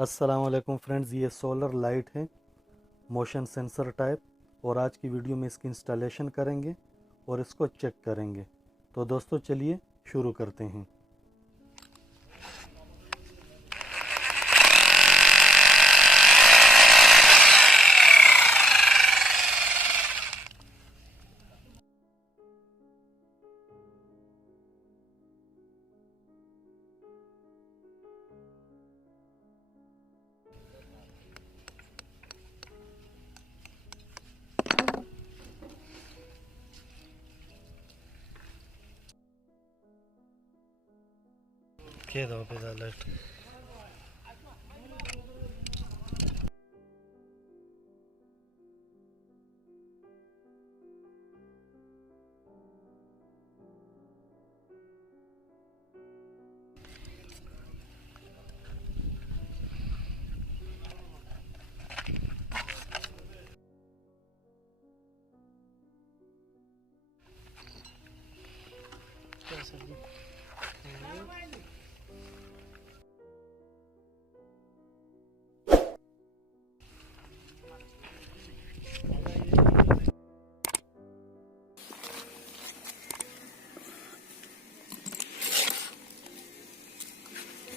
अस्सलाम वालेकुम फ्रेंड्स, ये सोलर लाइट है मोशन सेंसर टाइप और आज की वीडियो में इसकी इंस्टॉलेशन करेंगे और इसको चेक करेंगे। तो दोस्तों चलिए शुरू करते हैं। क्या दो पे लाइट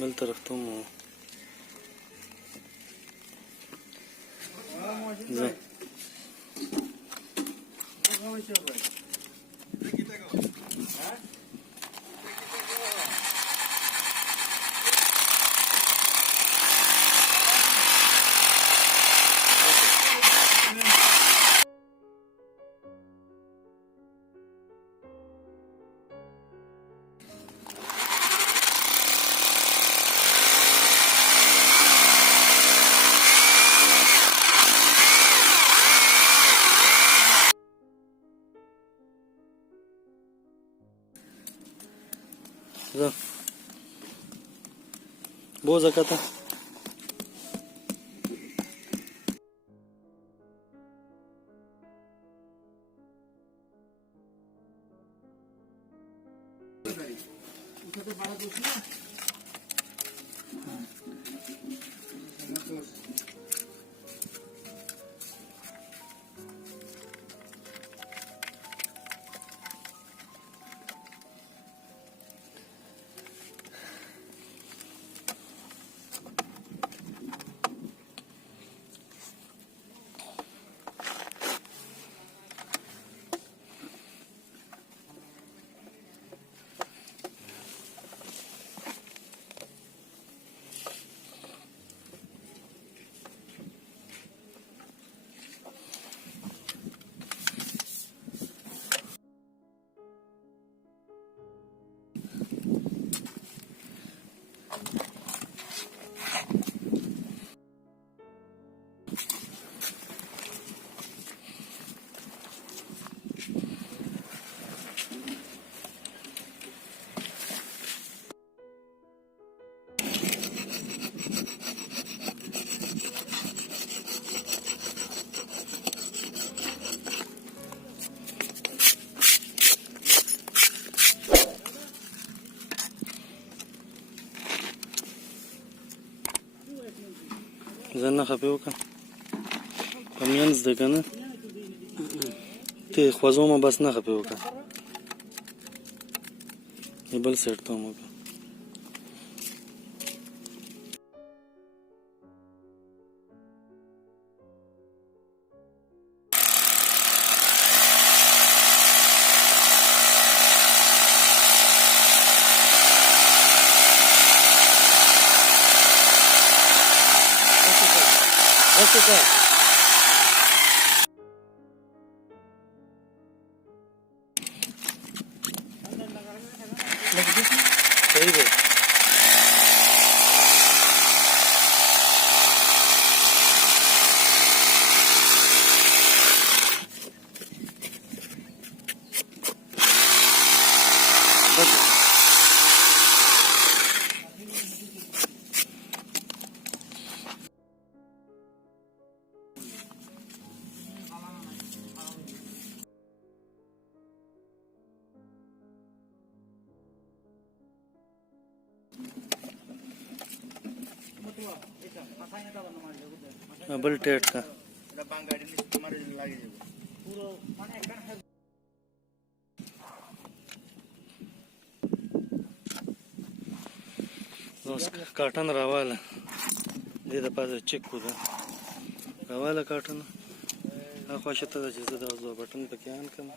मिल तरफ तुम हो बहुत जगह था زنه خپه وکړه په مینځ ده که نه ته خوځو ما بس نه خپه وکړه بل سیټ ته هم وکړه सही है डबल टेट का काटन रावाला दे पास चिक्कू रावाला काटन خوشته ده چې زه دا زو بټن پکې آن کړم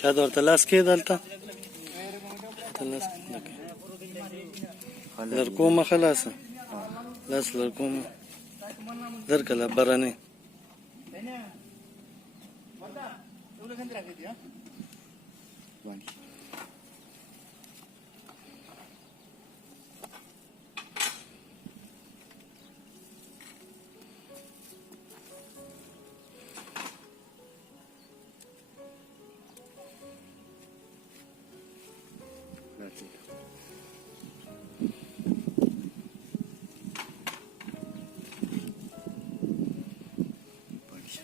شاید ورته لاس کې دلته لرکومه خلاصه لاس لرکومه درکله برانه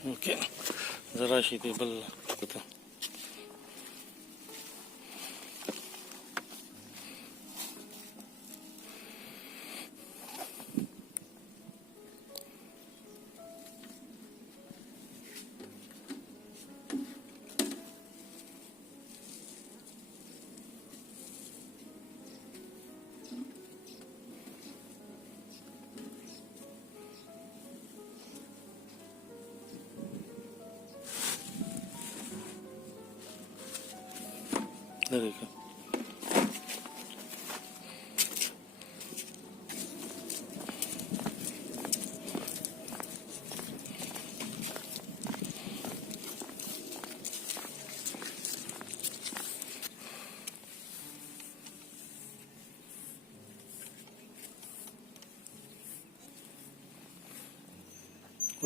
اوكي زراشي دي بل كده देखो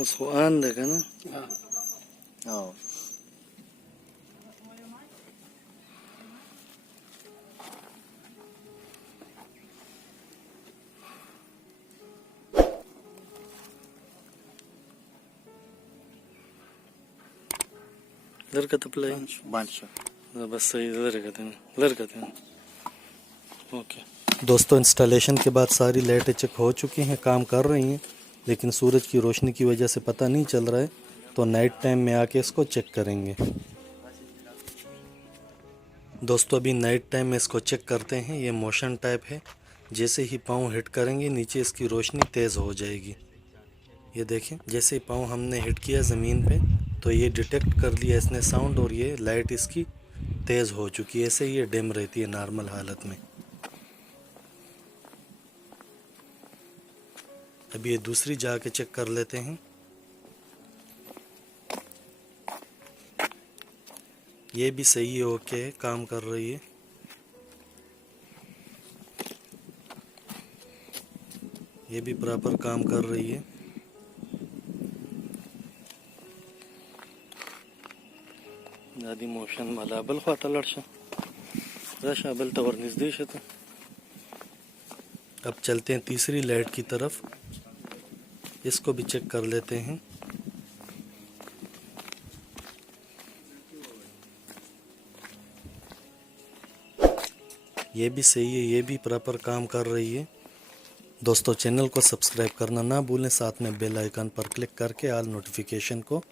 उसको आन देखा ना हाँ लड़का प्ले बस सही लड़का ओके दोस्तों इंस्टॉलेशन के बाद सारी लाइटें चेक हो चुकी हैं, काम कर रही हैं, लेकिन सूरज की रोशनी की वजह से पता नहीं चल रहा है, तो नाइट टाइम में आके इसको चेक करेंगे। दोस्तों अभी नाइट टाइम में इसको चेक करते हैं। ये मोशन टाइप है, जैसे ही पाँव हिट करेंगे नीचे इसकी रोशनी तेज़ हो जाएगी। ये देखें, जैसे ही पाँव हमने हिट किया ज़मीन पे तो ये डिटेक्ट कर लिया इसने साउंड और ये लाइट इसकी तेज़ हो चुकी है। ऐसे ये डिम रहती है नॉर्मल हालत में। अभी ये दूसरी जाके चेक कर लेते हैं। ये भी सही है, ओके, काम कर रही है। ये भी प्रॉपर काम कर रही है। दादी मोशन मला बल फाटा लड़शा रशा बल तवर निर्देश था। अब चलते हैं तीसरी लाइट की तरफ, इसको भी चेक कर लेते हैं। ये भी सही है, ये भी प्रॉपर काम कर रही है। दोस्तों चैनल को सब्सक्राइब करना ना भूलें, साथ में बेल आइकन पर क्लिक करके ऑल नोटिफिकेशन को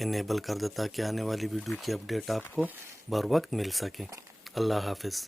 इनेबल कर दें ताकि आने वाली वीडियो की अपडेट आपको बर वक्त मिल सके। अल्लाह हाफिज़।